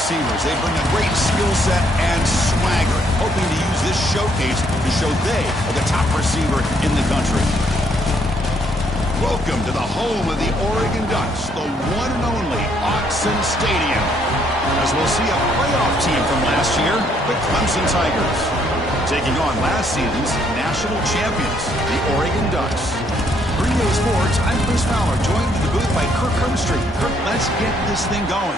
receivers. They bring a great skill set and swagger, hoping to use this showcase to show they are the top receiver in the country. Welcome to the home of the Oregon Ducks, the one and only Autzen Stadium. As we'll see a playoff team from last year, the Clemson Tigers, taking on last season's national champions, the Oregon Ducks. For EA Sports, I'm Chris Fowler, joined in the booth by Kirk Herbstreit. Kirk, let's get this thing going.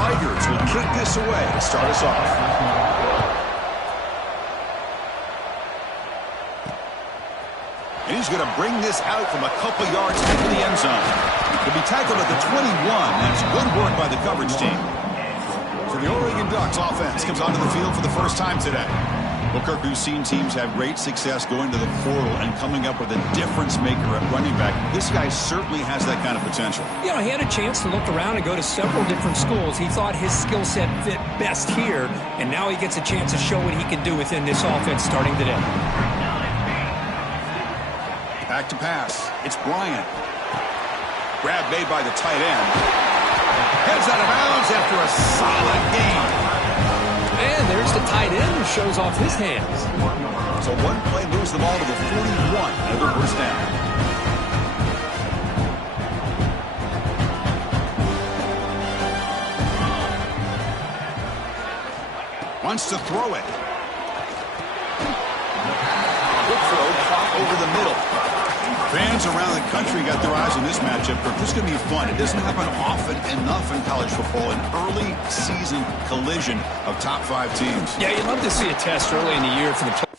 Tigers will kick this away to start us off. And he's going to bring this out from a couple yards into the end zone. He'll be tackled at the 21. That's good work by the coverage team. So the Oregon Ducks offense comes onto the field for the first time today. Well, Kirk, we've seen teams have great success going to the portal and coming up with a difference maker at running back. This guy certainly has that kind of potential. You know, he had a chance to look around and go to several different schools. He thought his skill set fit best here, and now he gets a chance to show what he can do within this offense starting today. Back to pass. It's Bryant. Grab made by the tight end. Heads out of bounds after a solid game. And there's the tight end who shows off his hands. So one play moves the ball to the 41. Another first down. Wants to throw it. Good throw, caught over the middle. Fans around the country got their eyes on this matchup. This is going to be fun. It doesn't happen often enough in college football. An early season collision of top 5 teams. Yeah, you'd love to see a test early in the year for the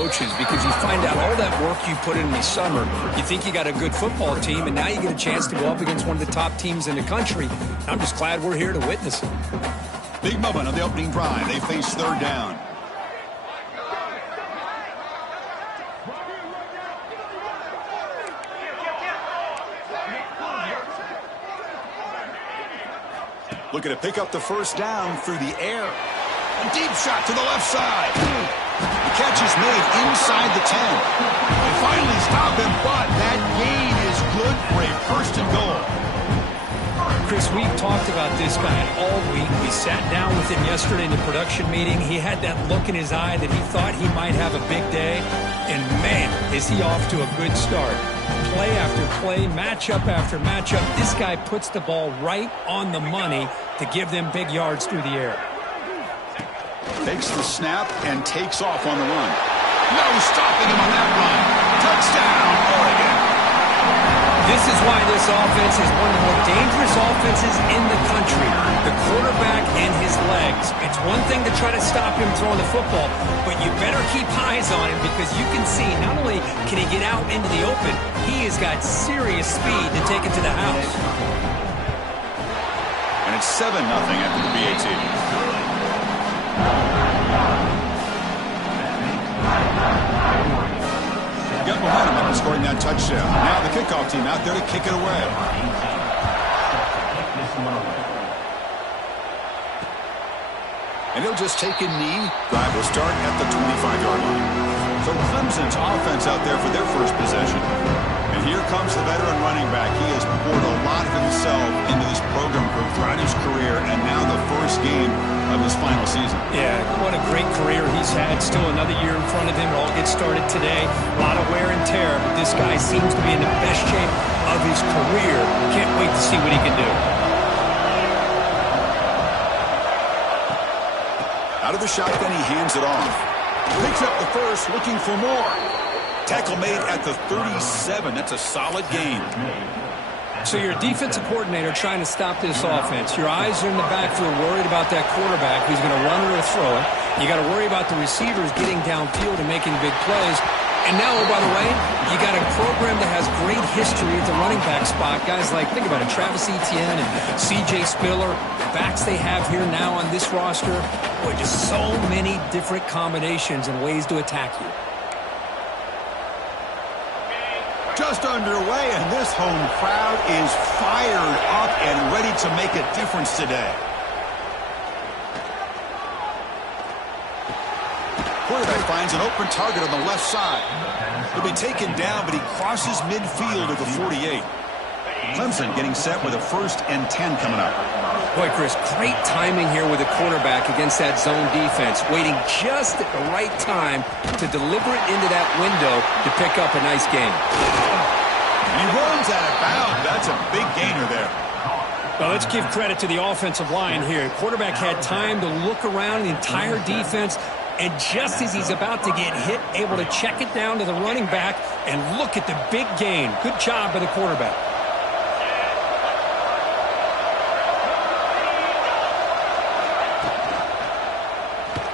coaches because you find out all that work you put in the summer. You think you got a good football team, and now you get a chance to go up against one of the top teams in the country. I'm just glad we're here to witness it. Big moment on the opening drive. They face third down. Looking to pick up the first down through the air. A deep shot to the left side. The catch is made inside the 10. They finally stop him, but that gain is good for a first and goal. Chris, we've talked about this guy all week. We sat down with him yesterday in the production meeting. He had that look in his eye that he thought he might have a big day. And, man, is he off to a good start. Play after play, matchup after matchup. This guy puts the ball right on the money to give them big yards through the air. Takes the snap and takes off on the run. No stopping him on that run. Touchdown, Oregon. This is why this offense is one of the more dangerous offenses in the country. The quarterback and his legs. It's one thing to try to stop him throwing the football, but you better keep eyes on him because you can see not only can he get out into the open, he has got serious speed to take it to the house. And it's 7-0 after the BAT. Got momentum after scoring that touchdown. Now the kickoff team out there to kick it away. And he'll just take a knee. Drive will start at the 25-yard line. So Clemson's offense out there for their first possession. And here comes the veteran running back. He has poured a lot of himself into this program throughout his career, and now the first game of his final season. Yeah, what a great career he's had. Still another year in front of him. It all gets started today. A lot of wear and tear, but this guy seems to be in the best shape of his career. Can't wait to see what he can do. Out of the shotgun, he hands it off. Picks up the first, looking for more. Tackle made at the 37. That's a solid gain. So you're a defensive coordinator trying to stop this offense. Your eyes are in the backfield worried about that quarterback who's going to run it or throw it. You got to worry about the receivers getting downfield and making big plays. And now, oh, by the way, you got a program that has great history at the running back spot. Guys like, think about it, Travis Etienne and C.J. Spiller. The backs they have here now on this roster. Boy, just so many different combinations and ways to attack you. Just underway, and this home crowd is fired up and ready to make a difference today. Quarterback finds an open target on the left side. He'll be taken down, but he crosses midfield at the 48. Clemson getting set with a 1st and 10 coming up. Boy, Chris, great timing here with the quarterback against that zone defense, waiting just at the right time to deliver it into that window to pick up a nice gain. And he runs out of bounds. That's a big gainer there. Well, let's give credit to the offensive line here. Quarterback had time to look around the entire defense, and just as he's about to get hit, able to check it down to the running back, and look at the big gain. Good job by the quarterback.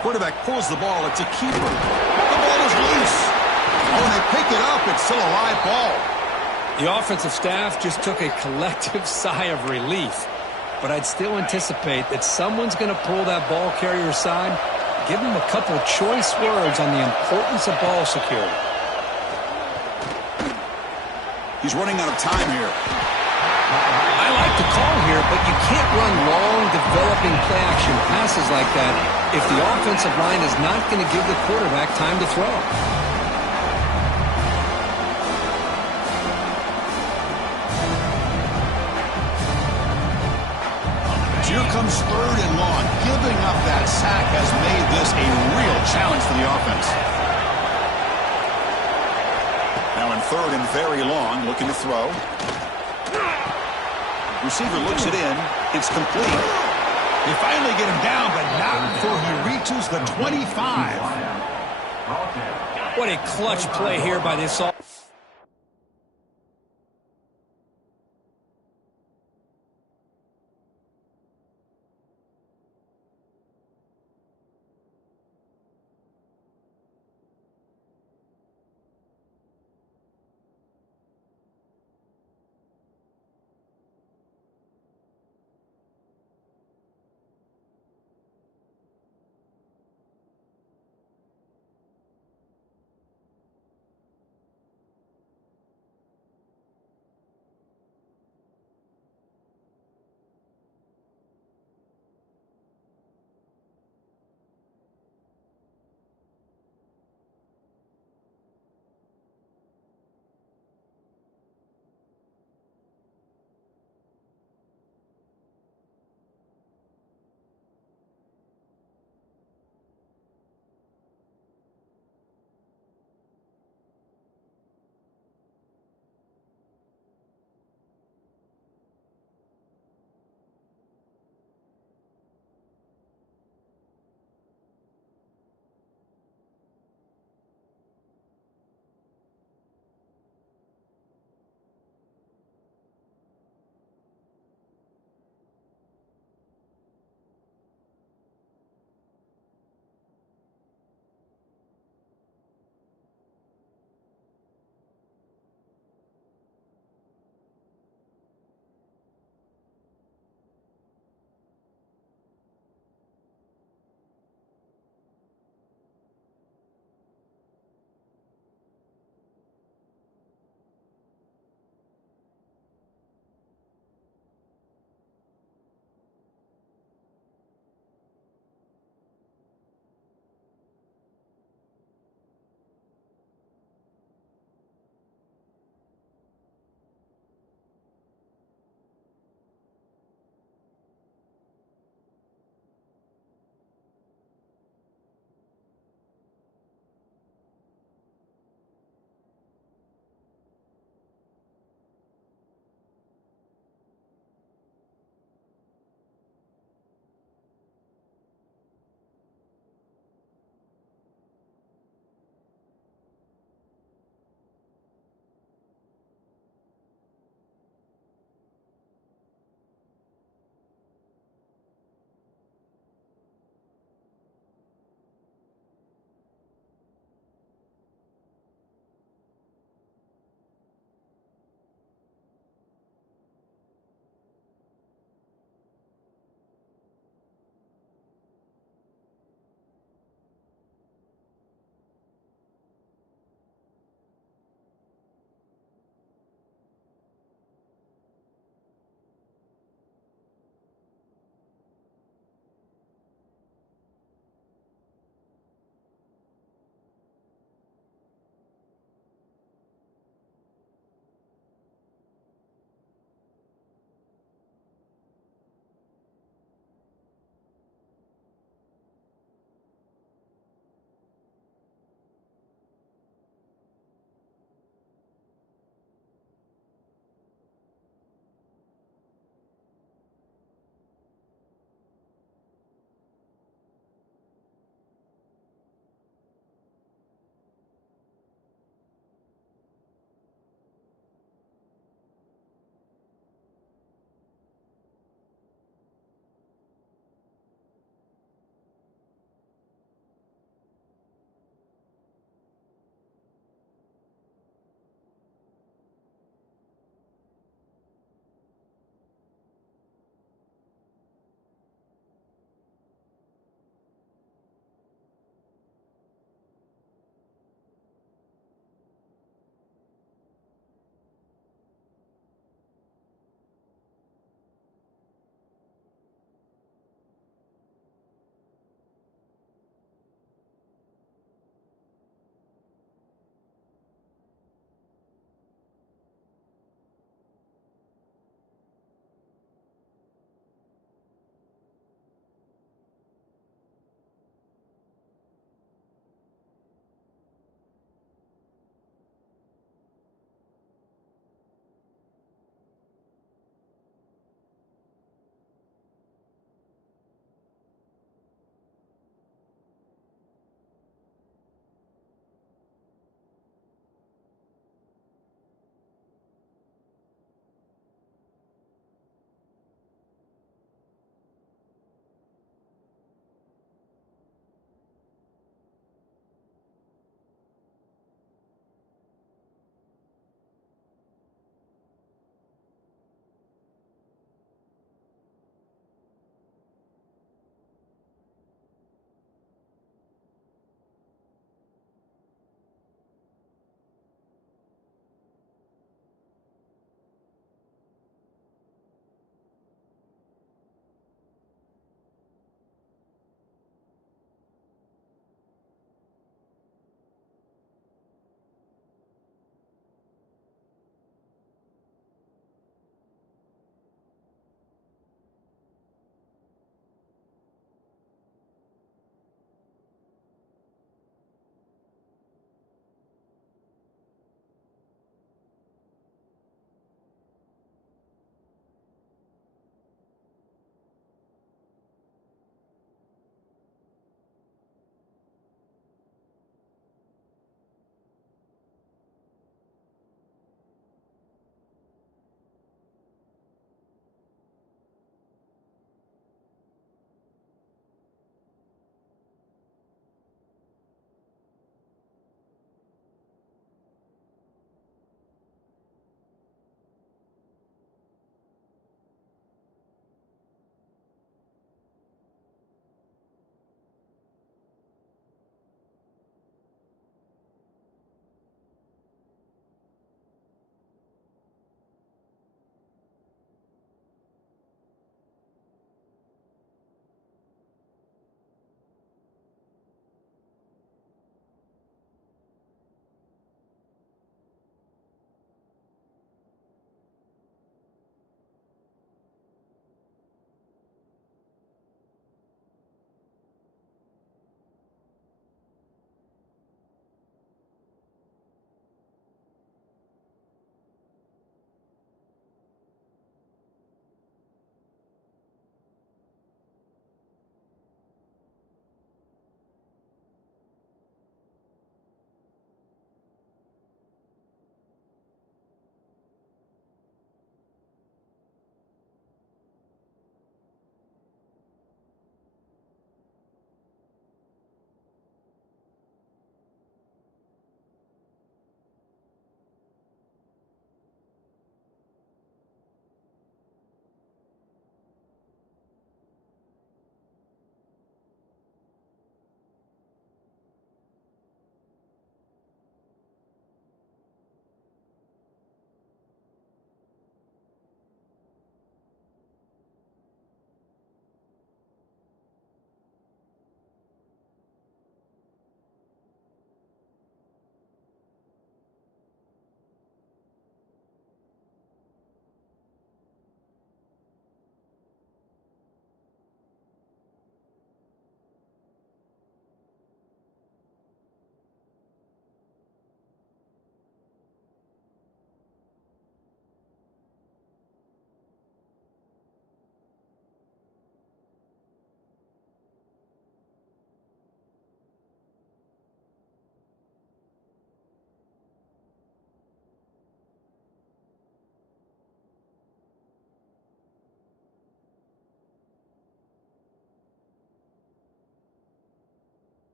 Quarterback pulls the ball. It's a keeper. The ball is loose. Oh, and they pick it up. It's still a live ball. The offensive staff just took a collective sigh of relief. But I'd still anticipate that someone's going to pull that ball carrier aside, give him a couple choice words on the importance of ball security. He's running out of time here. I like the call here, but you can't run long, developing play-action passes like that if the offensive line is not going to give the quarterback time to throw. Here comes 3rd and long. Giving up that sack has made this a real challenge for the offense. Now in 3rd and very long, looking to throw. Receiver looks it in. It's complete. They finally get him down, but not before he reaches the 25. What a clutch play here by this offense.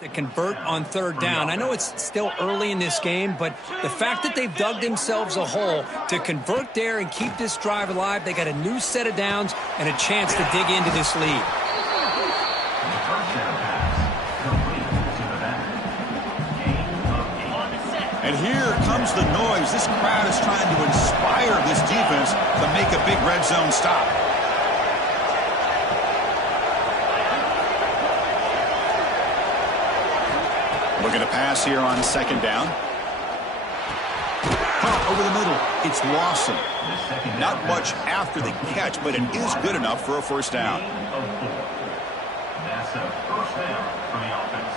To convert on third down. I know it's still early in this game, but the fact that they've dug themselves a hole to convert there and keep this drive alive, they got a new set of downs and a chance to dig into this lead. And here comes the noise. This crowd is trying to inspire this defense to make a big red zone stop. Looking to pass here on second down. Caught over the middle. It's Lawson. Not much after the catch, but it is good enough for a first down. That's a first down for the offense.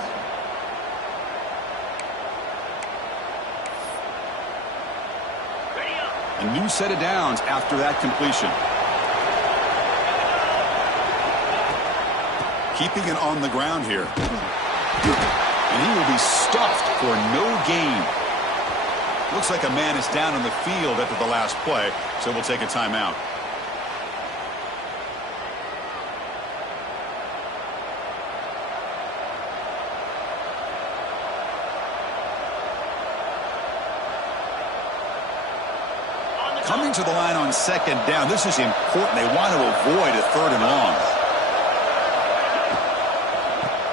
A new set of downs after that completion. Keeping it on the ground here. And he will be stuffed for no gain. Looks like a man is down on the field after the last play, so we'll take a timeout. Coming to the line on second down, this is important. They want to avoid a third and long.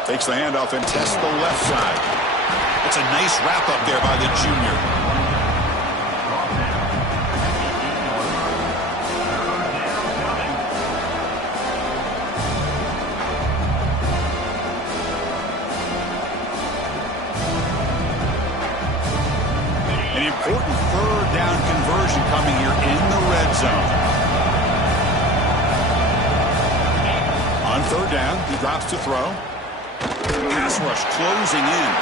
Takes the handoff and tests the left side. It's a nice wrap up there by the junior. An important third down conversion coming here in the red zone. On third down, he drops to throw. Pass rush closing in.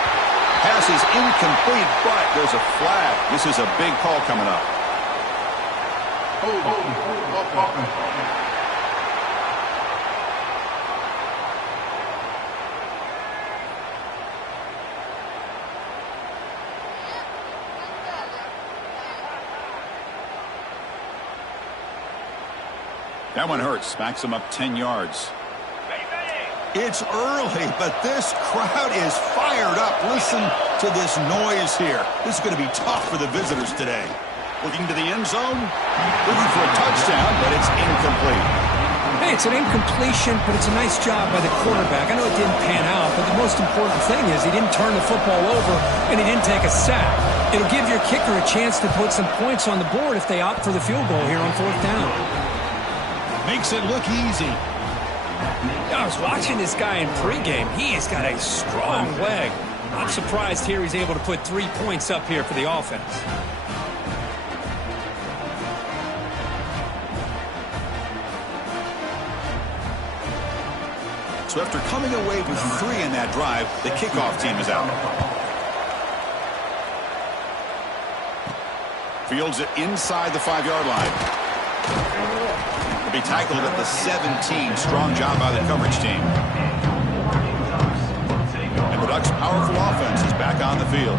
Pass is incomplete, but there's a flag. This is a big call coming up. That one hurts. Backs him up 10 yards. It's early, but this crowd is fired up. Listen to this noise here. This is going to be tough for the visitors today. Looking to the end zone, looking for a touchdown, but it's incomplete. Hey, it's an incompletion, but it's a nice job by the quarterback. I know it didn't pan out, but the most important thing is he didn't turn the football over and he didn't take a sack. It'll give your kicker a chance to put some points on the board if they opt for the field goal here on fourth down. Makes it look easy. I was watching this guy in pregame. He has got a strong leg. I'm surprised here he's able to put 3 points up here for the offense. So after coming away with 3 in that drive, the kickoff team is out. Fields it inside the 5-yard line. Will be tackled at the 17. Strong job by the coverage team. And the Ducks' powerful offense is back on the field.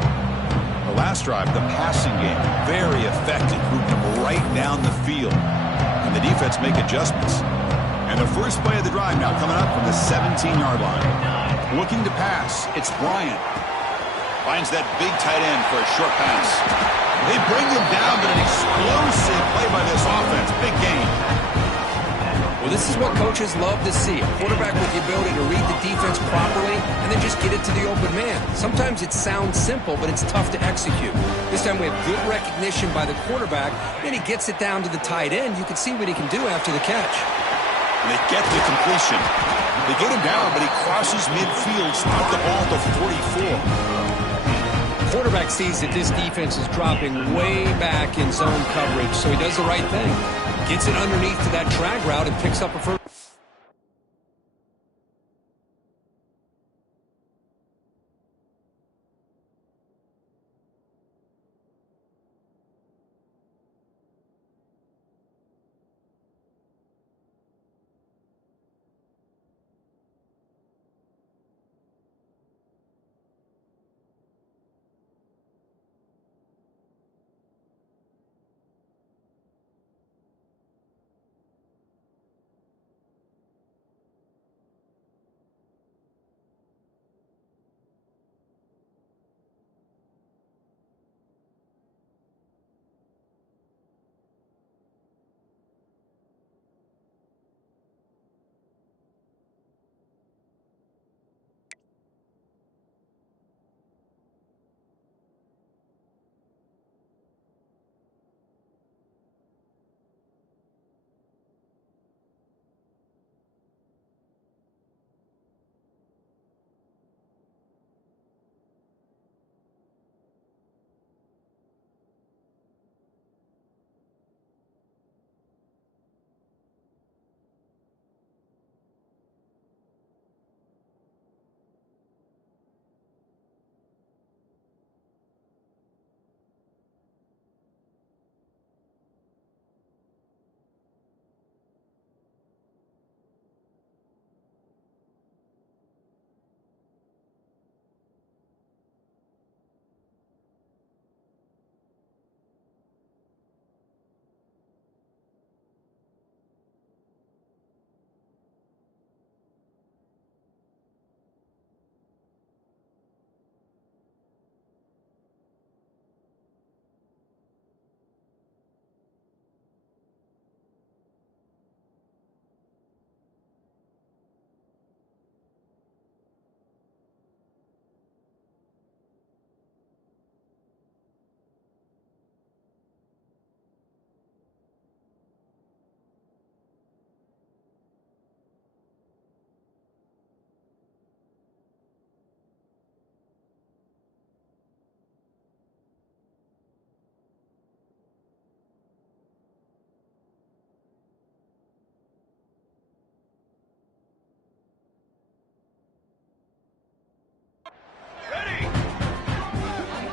The last drive, the passing game, very effective. Moved them right down the field. And the defense make adjustments. And the first play of the drive now coming up from the 17-yard line. Looking to pass. It's Bryant. Finds that big tight end for a short pass. They bring him down, but an explosive play by this offense. Big game. Well, this is what coaches love to see. A quarterback with the ability to read the defense properly and then just get it to the open man. Sometimes it sounds simple, but it's tough to execute. This time we have good recognition by the quarterback. Then he gets it down to the tight end. You can see what he can do after the catch. And they get the completion. They get him down, but he crosses midfield, stopped the ball at the 44. Quarterback sees that this defense is dropping way back in zone coverage, so he does the right thing. Gets it underneath to that drag route and picks up a first.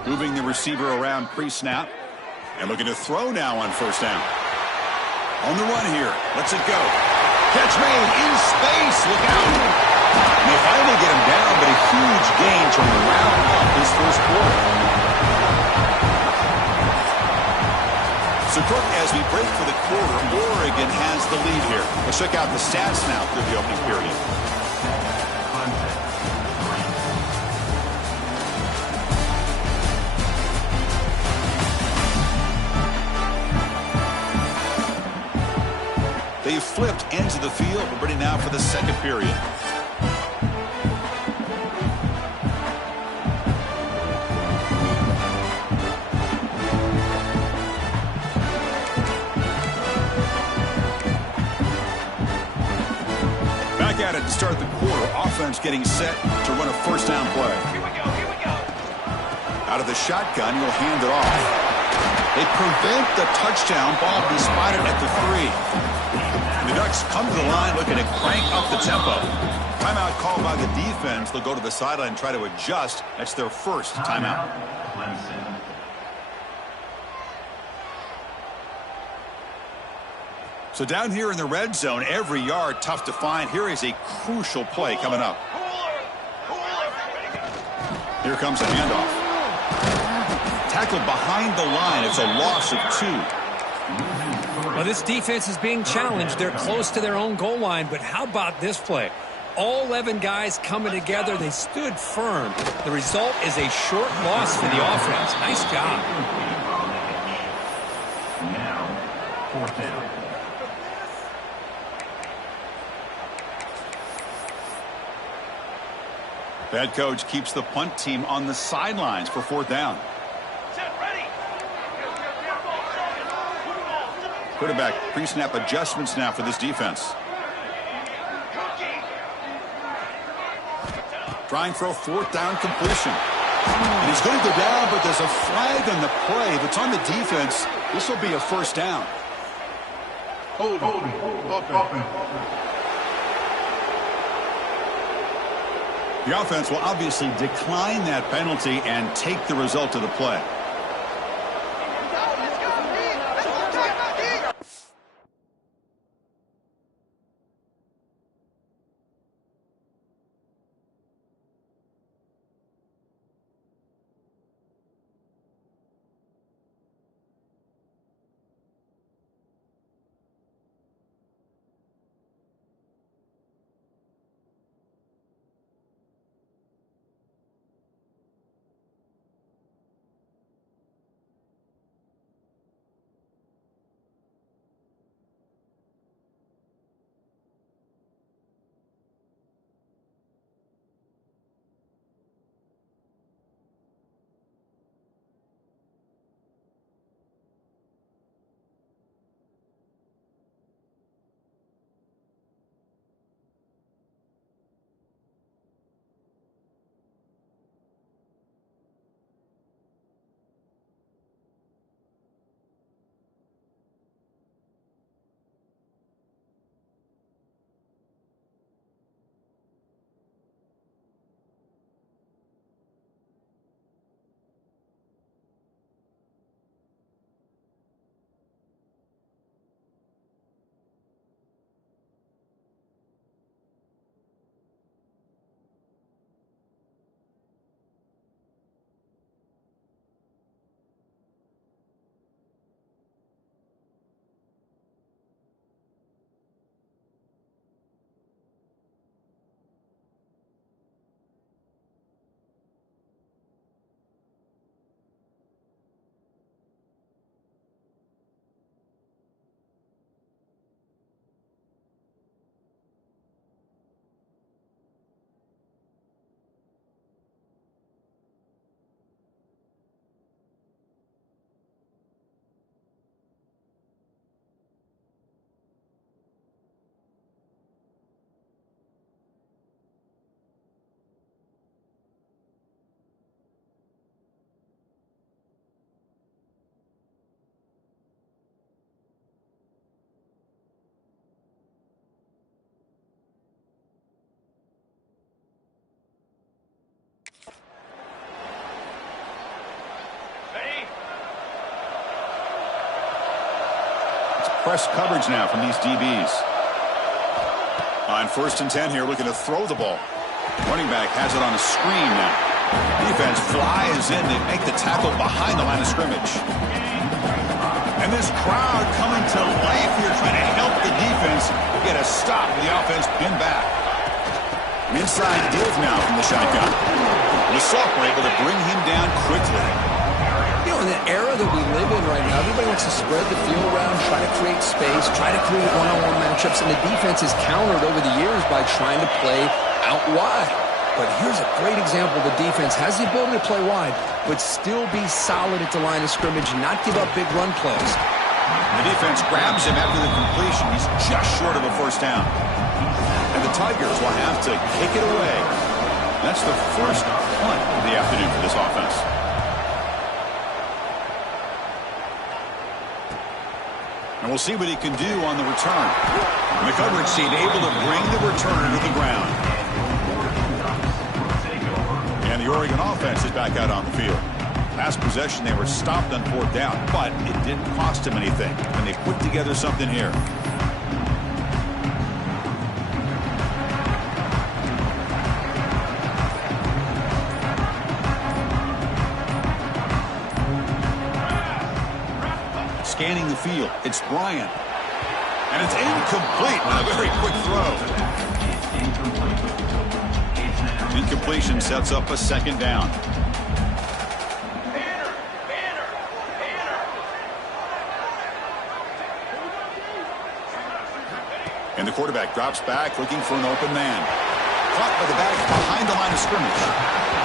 Moving the receiver around pre-snap. And looking to throw now on first down. On the run here. Let's it go. Catch made in space. Look out. And they finally get him down, but a huge gain to round up his first quarter. So, Cook, as we break for the quarter, Oregon has the lead here. Let's check out the stats now through the opening period. They've flipped ends of the field. We're ready now for the second period. Back at it to start the quarter. Offense getting set to run a first down play. Here we go. Out of the shotgun, he'll hand it off. They prevent the touchdown. Ball be spotted at the 3. The Ducks come to the line looking to crank up the tempo. Timeout called by the defense. They'll go to the sideline and try to adjust. That's their first timeout. Clemson. So down here in the red zone, every yard tough to find. Here is a crucial play coming up. Here comes a handoff. Tackled behind the line. It's a loss of 2. Well, this defense is being challenged. They're close to their own goal line, but how about this play? All 11 guys coming together. They stood firm. The result is a short loss for the offense. Nice job. Now, fourth down. The head coach keeps the punt team on the sidelines for fourth down. Quarterback pre-snap adjustments now for this defense. Trying for a fourth down completion. And he's going to go down, but there's a flag on the play. If it's on the defense, this will be a first down. The offense will obviously decline that penalty and take the result of the play. press coverage now from these DBs. On 1st and 10 here, looking to throw the ball. Running back has it on a screen now. Defense flies in. They make the tackle behind the line of scrimmage. And this crowd coming to life here, trying to help the defense get a stop. The offense pinned back. Inside deals now from the shotgun. The Soft were able to bring him down quickly. You know, in the era that we live in right now, everybody wants to spread the field around, try to create space, try to create one-on-one matchups, and the defense is countered over the years by trying to play out wide. But here's a great example. The defense has the ability to play wide, but still be solid at the line of scrimmage and not give up big run plays. The defense grabs him after the completion. He's just short of a first down. And the Tigers will have to kick it away. That's the first punt of the afternoon for this offense. And we'll see what he can do on the return. And the coverage team able to bring the returner to the ground. And the Oregon offense is back out on the field. Last possession, they were stopped on 4th down, but it didn't cost him anything. And they put together something here. Scanning the field, it's Bryant. And it's incomplete on a very quick throw. Incompletion sets up a 2nd down. And the quarterback drops back looking for an open man. Caught by the back behind the line of scrimmage.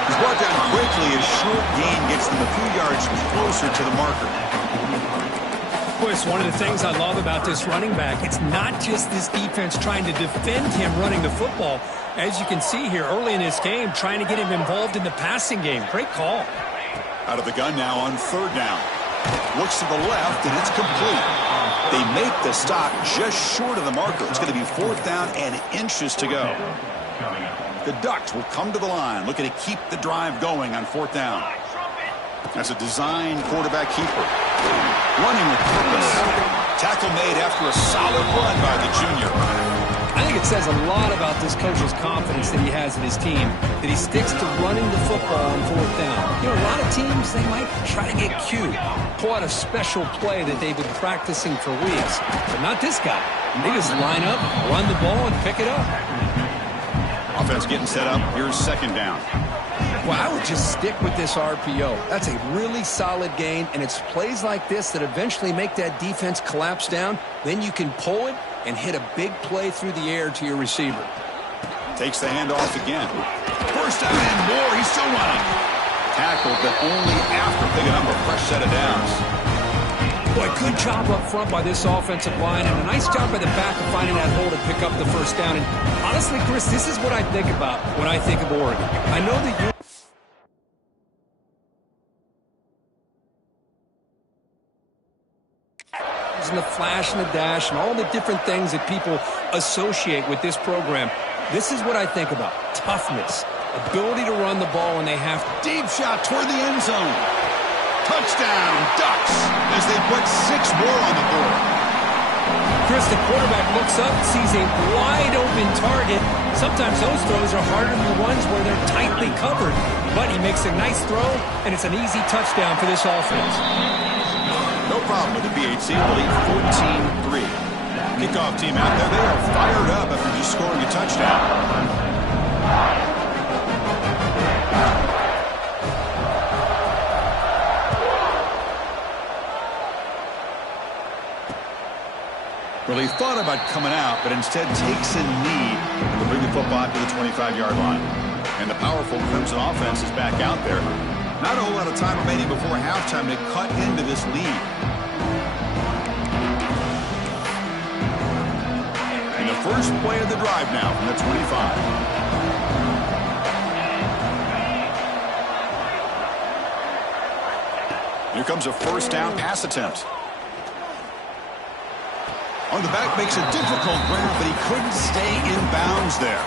He's brought down quickly. His short gain gets them a few yards closer to the marker. Boy, it's one of the things I love about this running back. It's not just this defense trying to defend him running the football. As you can see here early in this game, trying to get him involved in the passing game. Great call. Out of the gun now on 3rd down. Looks to the left, and it's complete. They make the stop just short of the marker. It's going to be 4th down and inches to go. The Ducks will come to the line, looking to keep the drive going on 4th down. That's a design quarterback keeper. Running with purpose. Tackle made after a solid run by the junior. I think it says a lot about this coach's confidence that he has in his team, that he sticks to running the football on 4th down. You know, a lot of teams, they might try to get cute, pull out a special play that they've been practicing for weeks. But not this guy. They just line up, run the ball, and pick it up. Offense getting set up. Here's 2nd down. Well, I would just stick with this RPO. That's a really solid gain, and it's plays like this that eventually make that defense collapse down. Then you can pull it and hit a big play through the air to your receiver. Takes the handoff again. First down and more. He's still running. Tackled, but only after picking up a fresh set of downs. Boy, good job up front by this offensive line, and a nice job by the back of finding that hole to pick up the first down. And honestly, Chris, this is what I think about when I think of Oregon. I know that you... and the flash and the dash and all the different things that people associate with this program. This is what I think about. Toughness, ability to run the ball when they have to. Deep shot toward the end zone. Touchdown, Ducks, as they put 6 more on the board. Chris, the quarterback looks up, sees a wide open target. Sometimes those throws are harder than the ones where they're tightly covered. But he makes a nice throw, and it's an easy touchdown for this offense. No problem with the BHC. They'll lead 14-3. Kickoff team out there. They are fired up after just scoring a touchdown. Well, he thought about coming out, but instead takes a knee to bring the football to the 25-yard line. And the powerful Crimson offense is back out there. Not a whole lot of time remaining before halftime to cut into this lead. And the first play of the drive now from the 25. Here comes a first down pass attempt. On the back makes a difficult grab, but he couldn't stay in bounds there.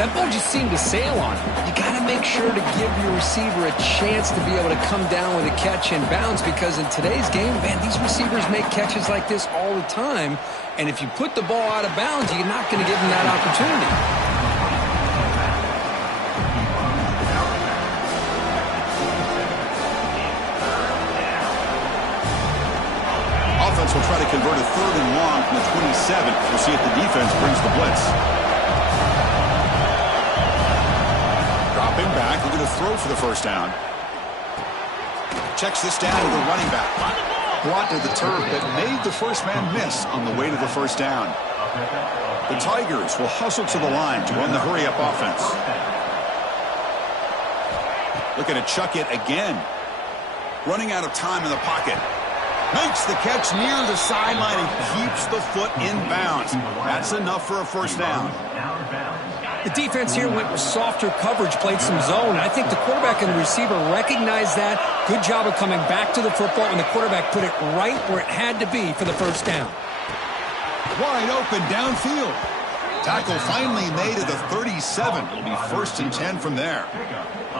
That ball just seemed to sail on him. You got to make sure to give your receiver a chance to be able to come down with a catch and bounce, because in today's game, man, these receivers make catches like this all the time. And if you put the ball out of bounds, you're not going to give them that opportunity. Offense will try to convert a 3rd and long from the 27. We'll see if the defense brings the blitz. Dropping back, looking to throw for the first down. Checks this down to the running back. Brought to the turf, but made the first man miss on the way to the first down. The Tigers will hustle to the line to run the hurry-up offense. Looking to chuck it again. Running out of time in the pocket. Makes the catch near the sideline and keeps the foot in bounds. That's enough for a first down. The defense here went with softer coverage, played some zone. I think the quarterback and the receiver recognized that. Good job of coming back to the football, and the quarterback put it right where it had to be for the first down. Wide open downfield. Tackle finally made at the 37. It'll be 1st and 10 from there.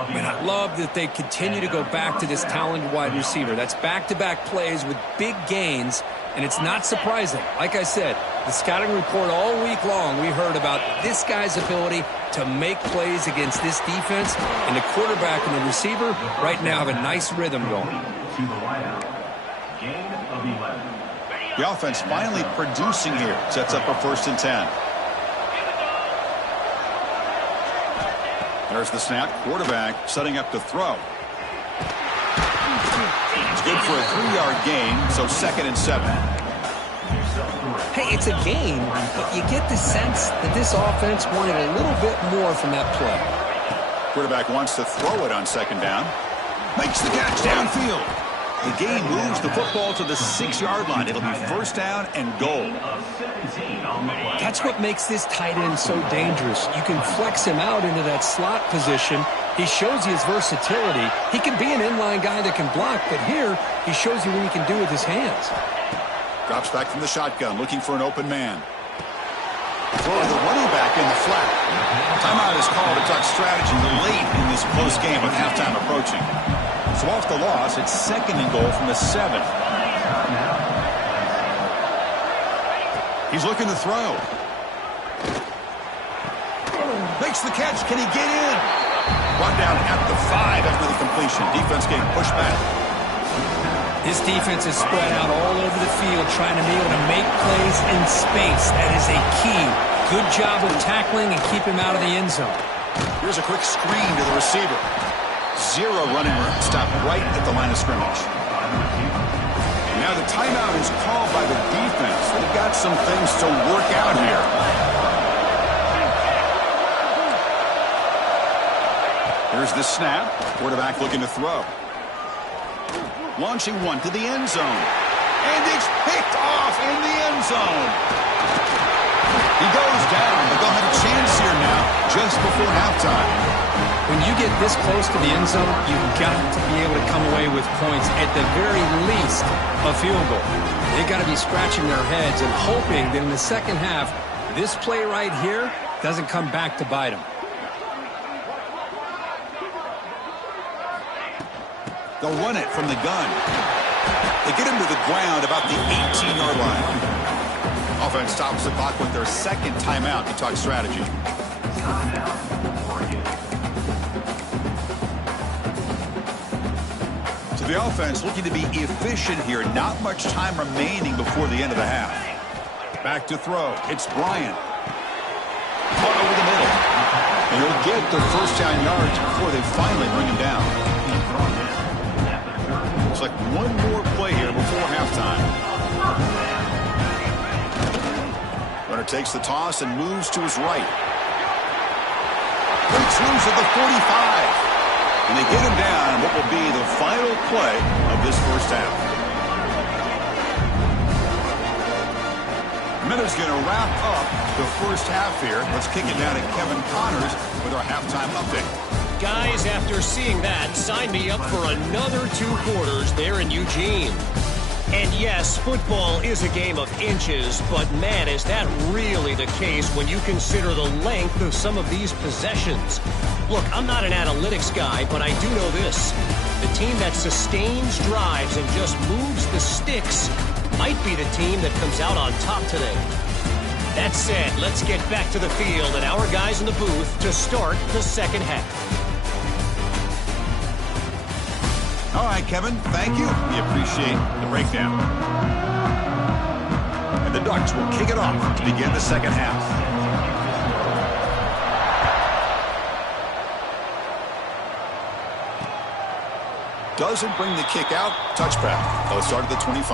Man, I love that they continue to go back to this talented wide receiver. That's back-to-back plays with big gains, and it's not surprising. Like I said, the scouting report all week long, we heard about this guy's ability to make plays against this defense, and the quarterback and the receiver right now have a nice rhythm going. The offense finally producing here. Sets up a 1st and 10. There's the snap. Quarterback setting up to throw. It's good for a 3-yard gain, so 2nd and 7. Hey, it's a gain, but you get the sense that this offense wanted a little bit more from that play. Quarterback wants to throw it on 2nd down. Makes the catch downfield. The gain moves the football to the 6-yard line. It'll be 1st down and goal. That's what makes this tight end so dangerous. You can flex him out into that slot position. He shows you his versatility. He can be an inline guy that can block, but here he shows you what he can do with his hands. Drops back from the shotgun, looking for an open man. Throw to the running back in the flat. Timeout is called to talk strategy late in this close game with halftime approaching. So off the loss, it's 2nd and goal from the 7. He's looking to throw. Makes the catch. Can he get in? Brought down at the 5 after the completion. Defense getting pushed back. This defense is spread out all over the field, trying to be able to make plays in space. That is a key. Good job of tackling and keep him out of the end zone. Here's a quick screen to the receiver. 0 running room. Stopped right at the line of scrimmage. Now the timeout is called by the defense. They've got some things to work out here. Here's the snap. Quarterback looking to throw. Launching one to the end zone. And it's picked off in the end zone. He goes down, but they'll have a chance here now just before halftime. When you get this close to the end zone, you've got to be able to come away with points, at the very least a field goal. They've got to be scratching their heads and hoping that in the second half, this play right here doesn't come back to bite them. They'll run it from the gun. They get him to the ground about the 18-yard line. Offense stops the clock with their 2nd timeout to talk strategy. So the offense looking to be efficient here. Not much time remaining before the end of the half. Back to throw. It's Bryant. Caught over the middle. And he'll get the first down yards before they finally bring him down. Looks like one more play here before halftime. Runner takes the toss and moves to his right. Breaks loose at the 45. And they get him down what will be the final play of this first half. Miller's going to wrap up the first half here. Let's kick it down to Kevin Connors with our halftime update. Guys, after seeing that, sign me up for another 2 quarters there in Eugene. And yes, football is a game of inches, but man, is that really the case when you consider the length of some of these possessions. Look, I'm not an analytics guy, but I do know this. The team that sustains drives and just moves the sticks might be the team that comes out on top today. That said, let's get back to the field and our guys in the booth to start the second half. All right, Kevin, thank you. We appreciate the breakdown. And the Ducks will kick it off to begin the second half. Doesn't bring the kick out. Touchback. They'll start at the 25.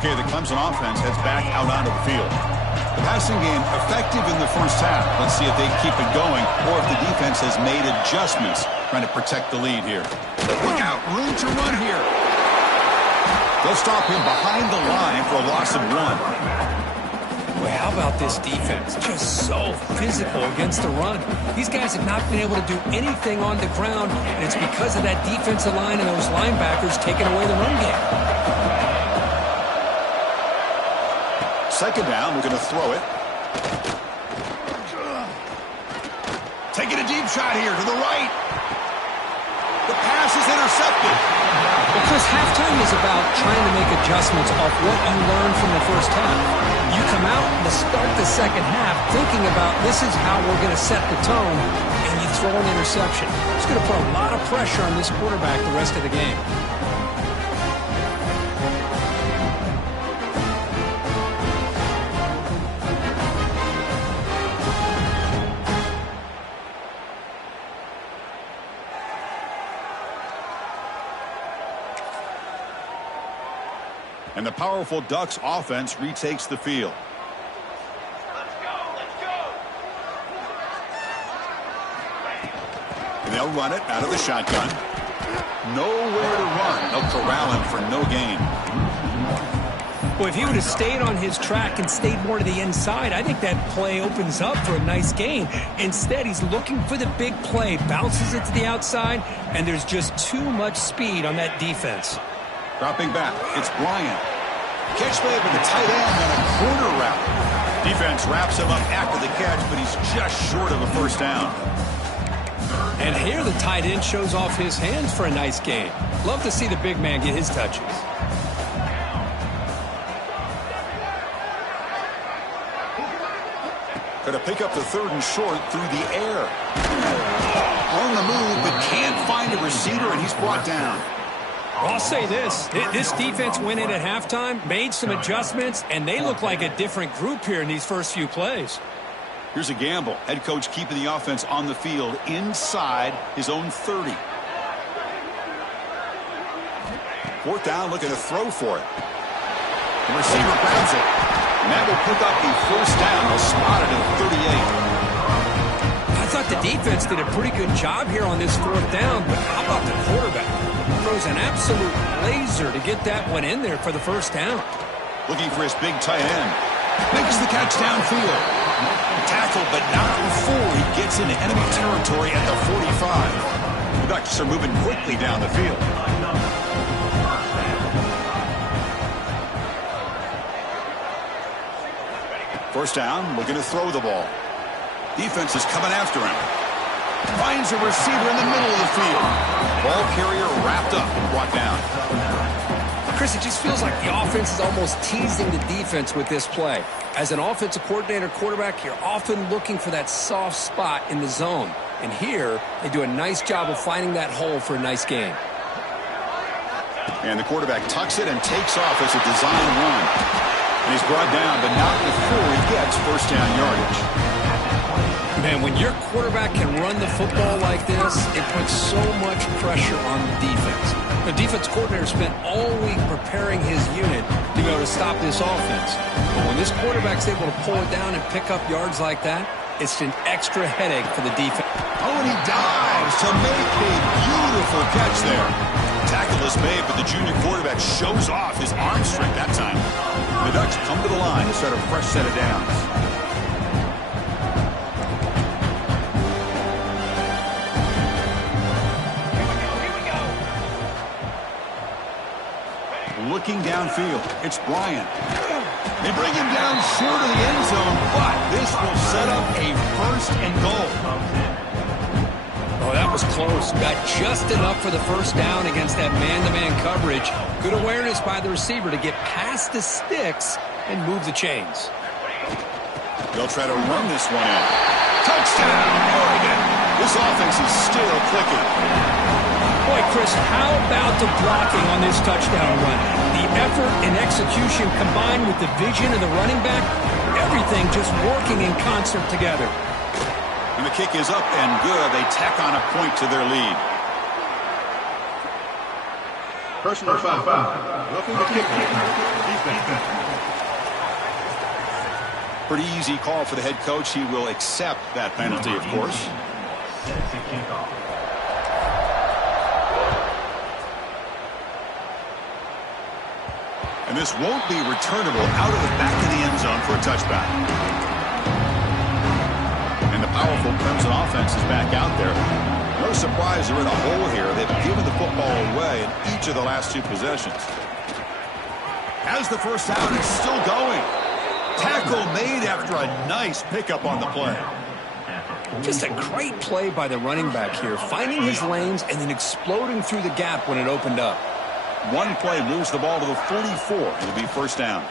Okay, the Clemson offense heads back out onto the field. The passing game effective in the first half. Let's see if they keep it going or if the defense has made adjustments trying to protect the lead here. Look out, room to run here. They'll stop him behind the line for a loss of 1. Boy, how about this defense? Just so physical against the run. These guys have not been able to do anything on the ground, and it's because of that defensive line and those linebackers taking away the run game. Second down, we're going to throw it. Taking a deep shot here to the right. The pass is intercepted. Well, Chris, halftime is about trying to make adjustments off what you learned from the first half. You come out to start the second half thinking about this is how we're going to set the tone, and you throw an interception. It's going to put a lot of pressure on this quarterback the rest of the game. And the powerful Ducks offense retakes the field. Let's go. Let's go. And they'll run it out of the shotgun. Nowhere to run. They'll corral him for no gain. Well, if he would have stayed on his track and stayed more to the inside, I think that play opens up for a nice gain. Instead, he's looking for the big play, bounces it to the outside, and there's just too much speed on that defense. Dropping back, it's Bryant. Catch made with a tight end and a corner route. Defense wraps him up after the catch, but he's just short of a first down. And here the tight end shows off his hands for a nice gain. Love to see the big man get his touches. Going to pick up the third and short through the air. On the move, but can't find a receiver, and he's brought down. Well, I'll say this defense went in at halftime, made some adjustments, and they look like a different group here in these first few plays. Here's a gamble. Head coach keeping the offense on the field inside his own 30. Fourth down, looking to throw for it. The receiver grabs it. And that will pick up the first down. They'll spot it at 38. I thought the defense did a pretty good job here on this fourth down, but how about the quarterback? Throws an absolute laser to get that one in there for the first down. Looking for his big tight end. Makes the catch downfield. Tackled, but not before he gets into enemy territory at the 45. The Ducks are moving quickly down the field. First down, looking to throw the ball. Defense is coming after him. Finds a receiver in the middle of the field. Ball carrier wrapped up and brought down. Chris, it just feels like the offense is almost teasing the defense with this play. As an offensive coordinator quarterback, you're often looking for that soft spot in the zone. And here, they do a nice job of finding that hole for a nice gain. And the quarterback tucks it and takes off as a design run. And he's brought down, but not before he gets first down yardage. Man, when your quarterback can run the football like this, it puts so much pressure on the defense. The defense coordinator spent all week preparing his unit to be able to stop this offense. But when this quarterback's able to pull it down and pick up yards like that, it's an extra headache for the defense. Oh, and he dives to make a beautiful catch there. Tackle is made, but the junior quarterback shows off his arm strength that time. The Ducks come to the line to start a fresh set of downs. looking downfield. It's Bryant. They bring him down short of the end zone, but this will set up a 1st and goal. Oh, that was close. Got just enough for the first down against that man-to-man coverage. Good awareness by the receiver to get past the sticks and move the chains. They'll try to run this one in. Touchdown, Oregon. This offense is still clicking. Boy, Chris, how about the blocking on this touchdown run? The effort and execution combined with the vision of the running back, everything just working in concert together. And the kick is up and good. They tack on a point to their lead. Personal foul. Roughing the kick. Defense. Pretty easy call for the head coach. He will accept that penalty, of course. And this won't be returnable out of the back of the end zone for a touchback. And the powerful Clemson offense is back out there. No surprise they're in a hole here. They've given the football away in each of the last 2 possessions. Has the first down, it's still going. Tackle made after a nice pickup on the play. Just a great play by the running back here, finding his lanes and then exploding through the gap when it opened up. One play moves the ball to the 44. It'll be first down.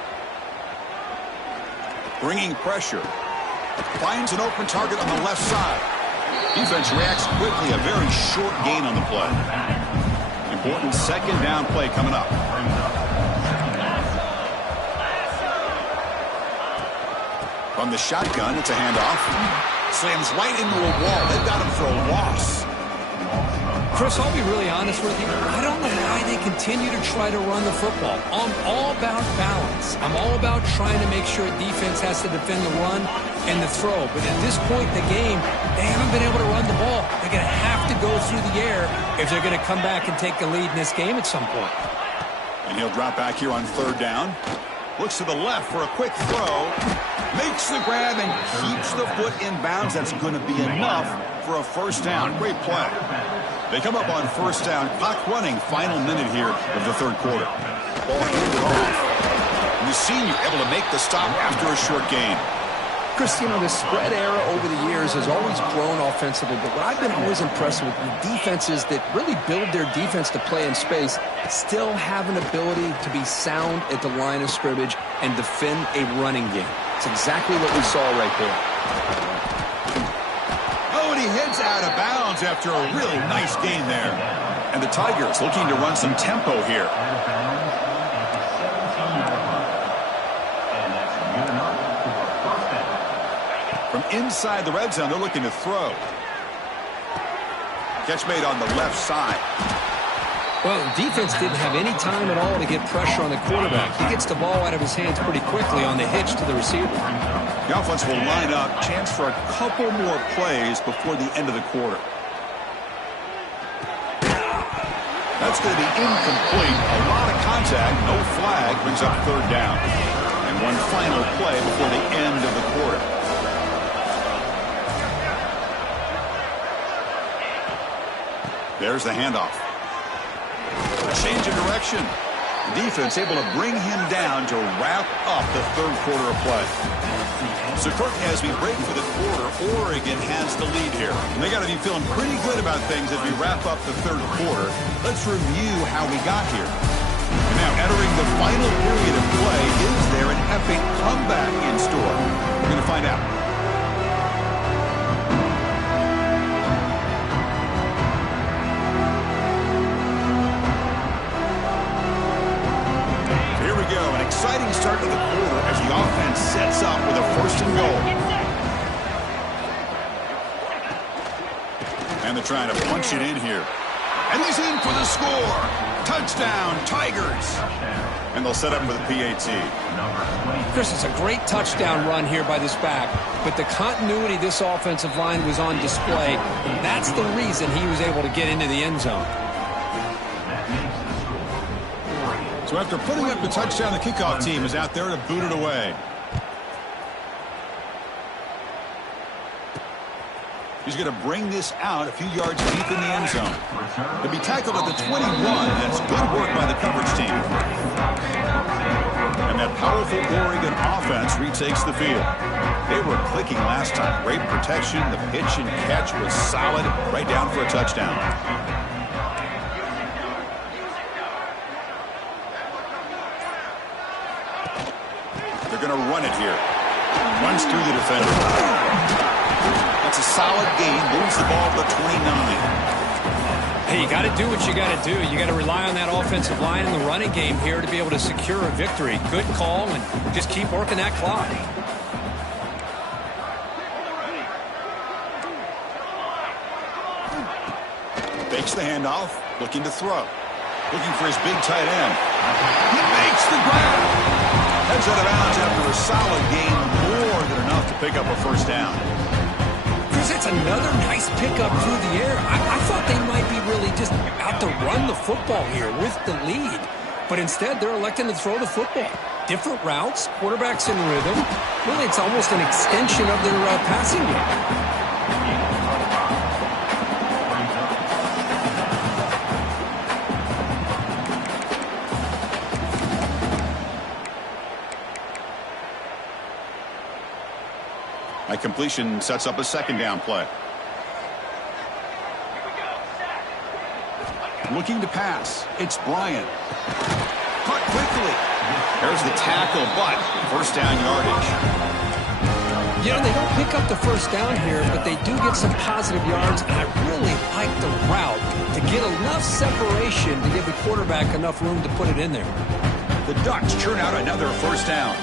Bringing pressure. Finds an open target on the left side. Defense reacts quickly. A very short gain on the play. Important second down play coming up. From the shotgun, it's a handoff. Slams right into a wall. They've got him for a loss. Chris, I'll be really honest with you. I don't know why they continue to try to run the football. I'm all about balance. I'm all about trying to make sure defense has to defend the run and the throw. But at this point in the game, they haven't been able to run the ball. They're going to have to go through the air if they're going to come back and take the lead in this game at some point. And he'll drop back here on 3rd down. Looks to the left for a quick throw. Makes the grab and keeps the foot in bounds. That's going to be enough for a first down. Great play. They come up on first down. Clock running. Final minute here of the 3rd quarter. Ball handed off. And the senior able to make the stop after a short gain. Chris, you know, the spread era over the years has always grown offensively, but what I've been always impressed with the defenses that really build their defense to play in space still have an ability to be sound at the line of scrimmage and defend a running game. It's exactly what we saw right there. Oh, and he heads out of bounds after a really nice gain there. And the Tigers looking to run some tempo here. From inside the red zone, they're looking to throw. Catch made on the left side. Well, defense didn't have any time at all to get pressure on the quarterback. He gets the ball out of his hands pretty quickly on the hitch to the receiver. The offense will line up. Chance for a couple more plays before the end of the quarter. That's going to be incomplete. A lot of contact. No flag. Brings up 3rd down. And one final play before the end of the quarter. There's the handoff. A change of direction. Defense able to bring him down to wrap up the 3rd quarter of play. So Kirk, as we break for the quarter, Oregon has the lead here. And they got to be feeling pretty good about things as we wrap up the 3rd quarter. Let's review how we got here. And now entering the final period of play, is there an epic comeback in store? We're going to find out. Exciting start to the quarter as the offense sets up with a 1st and goal. And they're trying to punch it in here. And he's in for the score. Touchdown, Tigers. And they'll set up with a PAT. Chris, it's a great touchdown run here by this back, but the continuity of this offensive line was on display, and that's the reason he was able to get into the end zone. So after putting up the touchdown, the kickoff team is out there to boot it away. He's going to bring this out a few yards deep in the end zone. He'll be tackled at the 21. That's good work by the coverage team. powerful Oregon offense retakes the field. They were clicking last time. Great protection. The pitch and catch was solid. Right down for a touchdown. They're going to run it here. Runs through the defender. That's a solid gain. Moves the ball to the 29. Hey, you got to do what you got to do. You got to rely on that offensive line in the running game here to be able to secure a victory. Good call, and just keep working that clock. Fakes the handoff, looking to throw. Looking for his big tight end. He makes the grab. Heads out of bounds after a solid gain, more than enough to pick up a first down. It's another nice pickup through the air. I thought they might be really just out to run the football here with the lead. But instead, they're electing to throw the football. Different routes, quarterbacks in rhythm. Really, it's almost an extension of their passing game. Completion sets up a second down play. Looking to pass. It's Bryant. Caught quickly. There's the tackle, but first down yardage. You know, they don't pick up the first down here, but they do get some positive yards, and I really like the route to get enough separation to give the quarterback enough room to put it in there. The Ducks churn out another first down.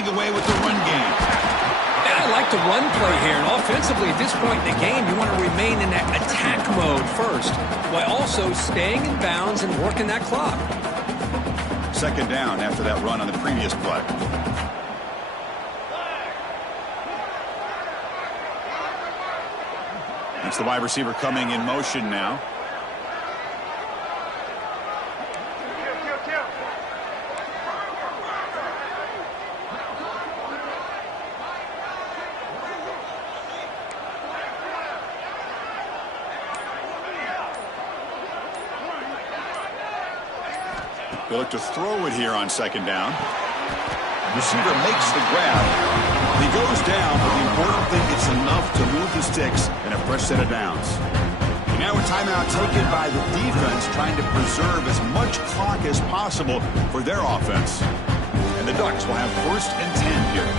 Away with the run game. And I like the run play here. And offensively, at this point in the game, you want to remain in that attack mode first, while also staying in bounds and working that clock. Second down after that run on the previous play. That's the wide receiver coming in motion now. They look to throw it here on second down. Receiver makes the grab. He goes down, but the important thing is enough to move the sticks and a fresh set of downs. And now a timeout taken by the defense, trying to preserve as much clock as possible for their offense. And the Ducks will have 1st and 10 here.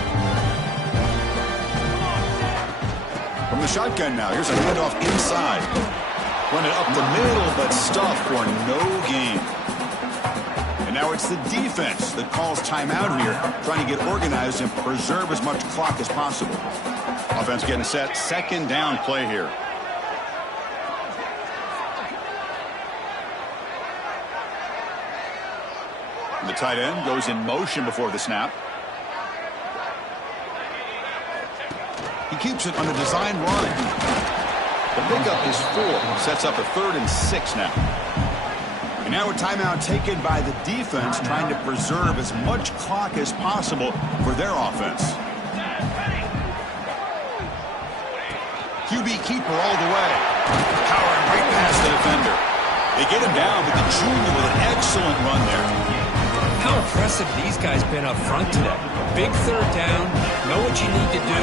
From the shotgun now, here's a handoff inside. Run it up the middle, but stuffed for no gain. And now it's the defense that calls timeout here, trying to get organized and preserve as much clock as possible. Offense getting set. Second down play here. And the tight end goes in motion before the snap. He keeps it on a design run. The pickup is 4. Sets up a 3rd and 6 now. And now a timeout taken by the defense, trying to preserve as much clock as possible for their offense. QB keeper all the way. Powering right past the defender. They get him down, but the junior with an excellent run there. How impressive these guys been up front today. Big third down, know what you need to do,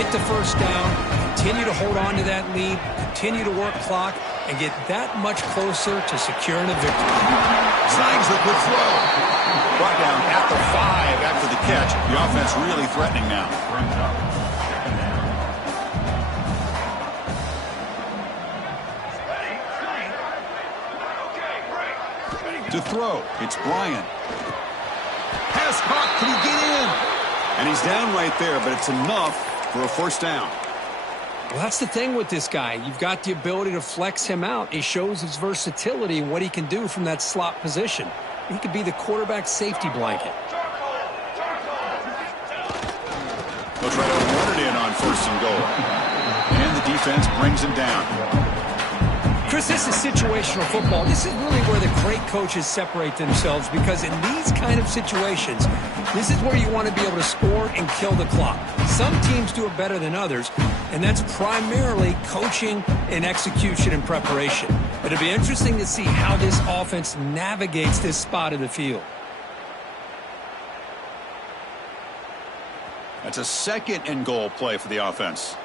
get the first down, continue to hold on to that lead, continue to work clock, and get that much closer to securing a victory. Snags the good throw. Brought down at the 5 after the catch. The offense really threatening now. To throw, it's Bryant. Pass caught, can he get in? And he's down right there, but it's enough for a first down. Well, that's the thing with this guy. You've got the ability to flex him out. He shows his versatility and what he can do from that slot position. He could be the quarterback safety blanket. They'll try to run it in on 1st and goal. And the defense brings him down. Chris, this is situational football. This is really where the great coaches separate themselves, because in these kind of situations, this is where you want to be able to score and kill the clock. Some teams do it better than others, and that's primarily coaching and execution and preparation. It'll be interesting to see how this offense navigates this spot of the field. That's a second and goal play for the offense.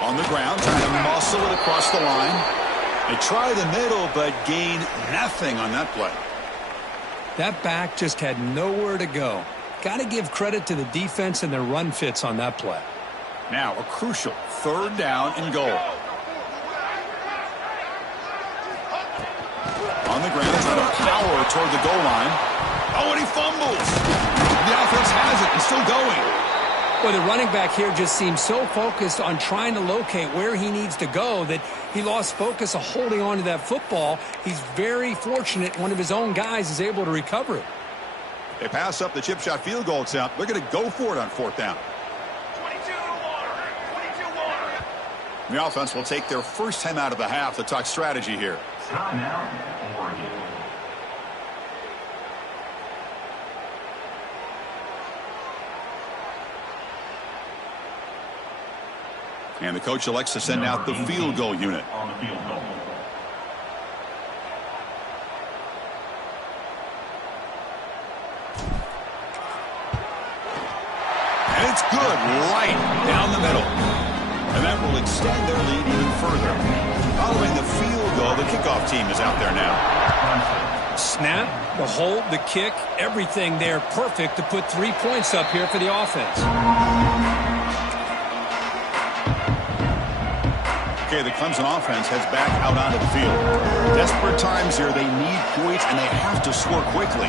On the ground, trying to muscle it across the line. They try the middle, but gain nothing on that play. That back just had nowhere to go. Got to give credit to the defense and their run fits on that play. Now a crucial third down and goal. On the ground, trying to power toward the goal line. Oh, and he fumbles. The offense has it and still going. Well, the running back here just seems so focused on trying to locate where he needs to go that he lost focus of holding on to that football. He's very fortunate one of his own guys is able to recover it. They pass up the chip shot field goal attempt. They're going to go for it on fourth down. 22-1. The offense will take their first time out of the half to talk strategy here. Timeout, Oregon. And the coach elects to send out the field goal unit. On the field goal. And it's good, right down the middle. And that will extend their lead even further. Following the field goal, the kickoff team is out there now. Snap, the hold, the kick, everything there perfect to put 3 points up here for the offense. Okay, the Clemson offense heads back out onto the field. Desperate times here. They need points, and they have to score quickly.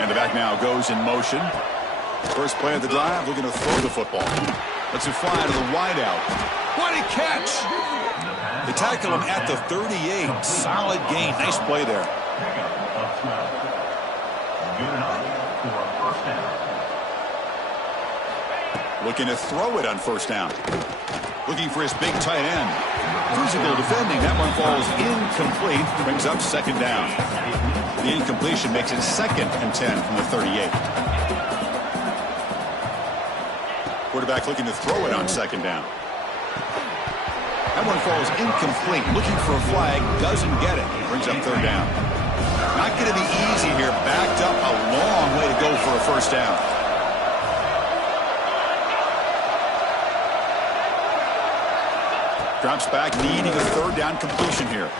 And the back now goes in motion. First play of the drive, looking to throw the football. Lets it fly to the wideout. What a catch! They tackle him at the 38. Solid gain. Nice play there. Good enough for a first down. Looking to throw it on first down. Looking for his big tight end. Physical defending. That one falls incomplete. Brings up second down. The incompletion makes it 2nd and 10 from the 38. Quarterback looking to throw it on second down. That one falls incomplete. Looking for a flag. Doesn't get it. Brings up third down. Not going to be easy here. Backed up a long way to go for a first down. Drops back, needing a third down completion here.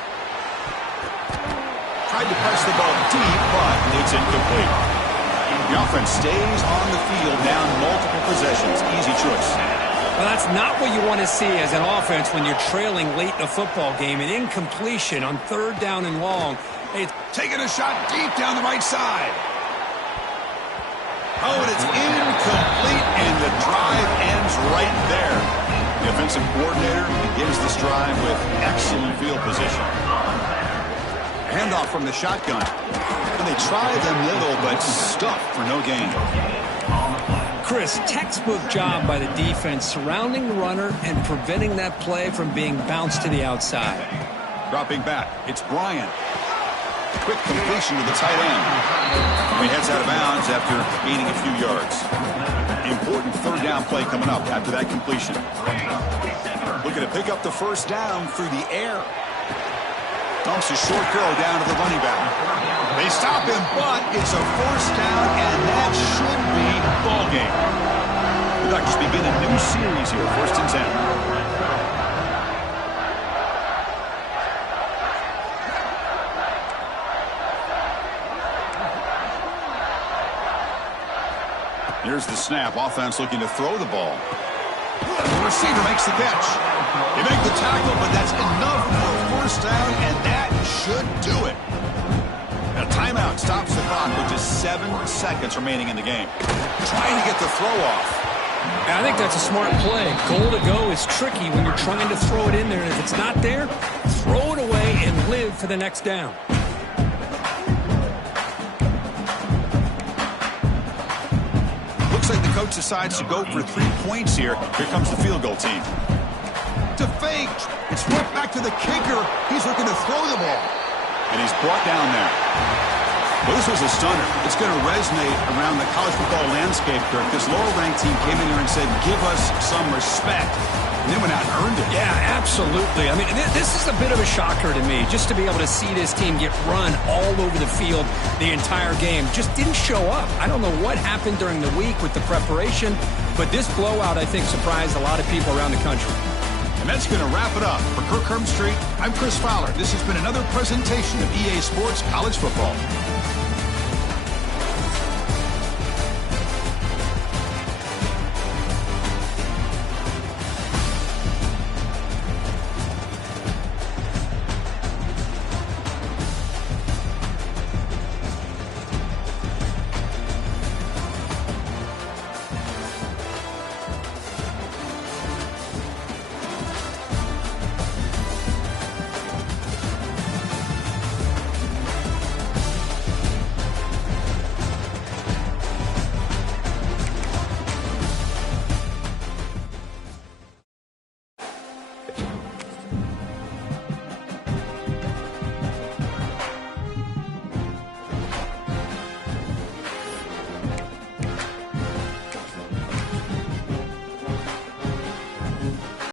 Tried to press the ball deep, but it's incomplete. The offense stays on the field, down multiple possessions. Easy choice. Well, that's not what you want to see as an offense when you're trailing late in a football game. An incompletion on third down and long. It's taking a shot deep down the right side. Oh, and it's incomplete, and the drive ends right there. The offensive coordinator begins this drive with excellent field position. Handoff from the shotgun. And they try the middle, but stuffed for no gain. Chris, textbook job by the defense surrounding the runner and preventing that play from being bounced to the outside. Dropping back, it's Bryant. Quick completion to the tight end. He heads out of bounds after gaining a few yards. Important third down play coming up after that completion. Looking to pick up the first down through the air. Dumps a short throw down to the running back. They stop him, but it's a first down, and that should be ball game. The Ducks begin a new series here, 1st and 10. Here's the snap. Offense looking to throw the ball. The receiver makes the catch. They make the tackle, but that's enough for a first down, and that should do it. A timeout stops the clock with just 7 seconds remaining in the game. Trying to get the throw off. I think that's a smart play. Goal to go is tricky when you're trying to throw it in there, and if it's not there, throw it away and live for the next down. Looks like the coach decides to go for 3 points here. Here comes the field goal team. To fake. It's ripped back to the kicker. He's looking to throw the ball. And he's brought down there. Well, this was a stunner. It's going to resonate around the college football landscape, Kirk. This lower-ranked team came in here and said, give us some respect. And then went out and earned it. Yeah, absolutely. I mean, this is a bit of a shocker to me, just to be able to see this team get run all over the field the entire game. Just didn't show up. I don't know what happened during the week with the preparation, but this blowout, I think, surprised a lot of people around the country. And that's going to wrap it up. For Kirk Herbstreit, I'm Chris Fowler. This has been another presentation of EA Sports College Football.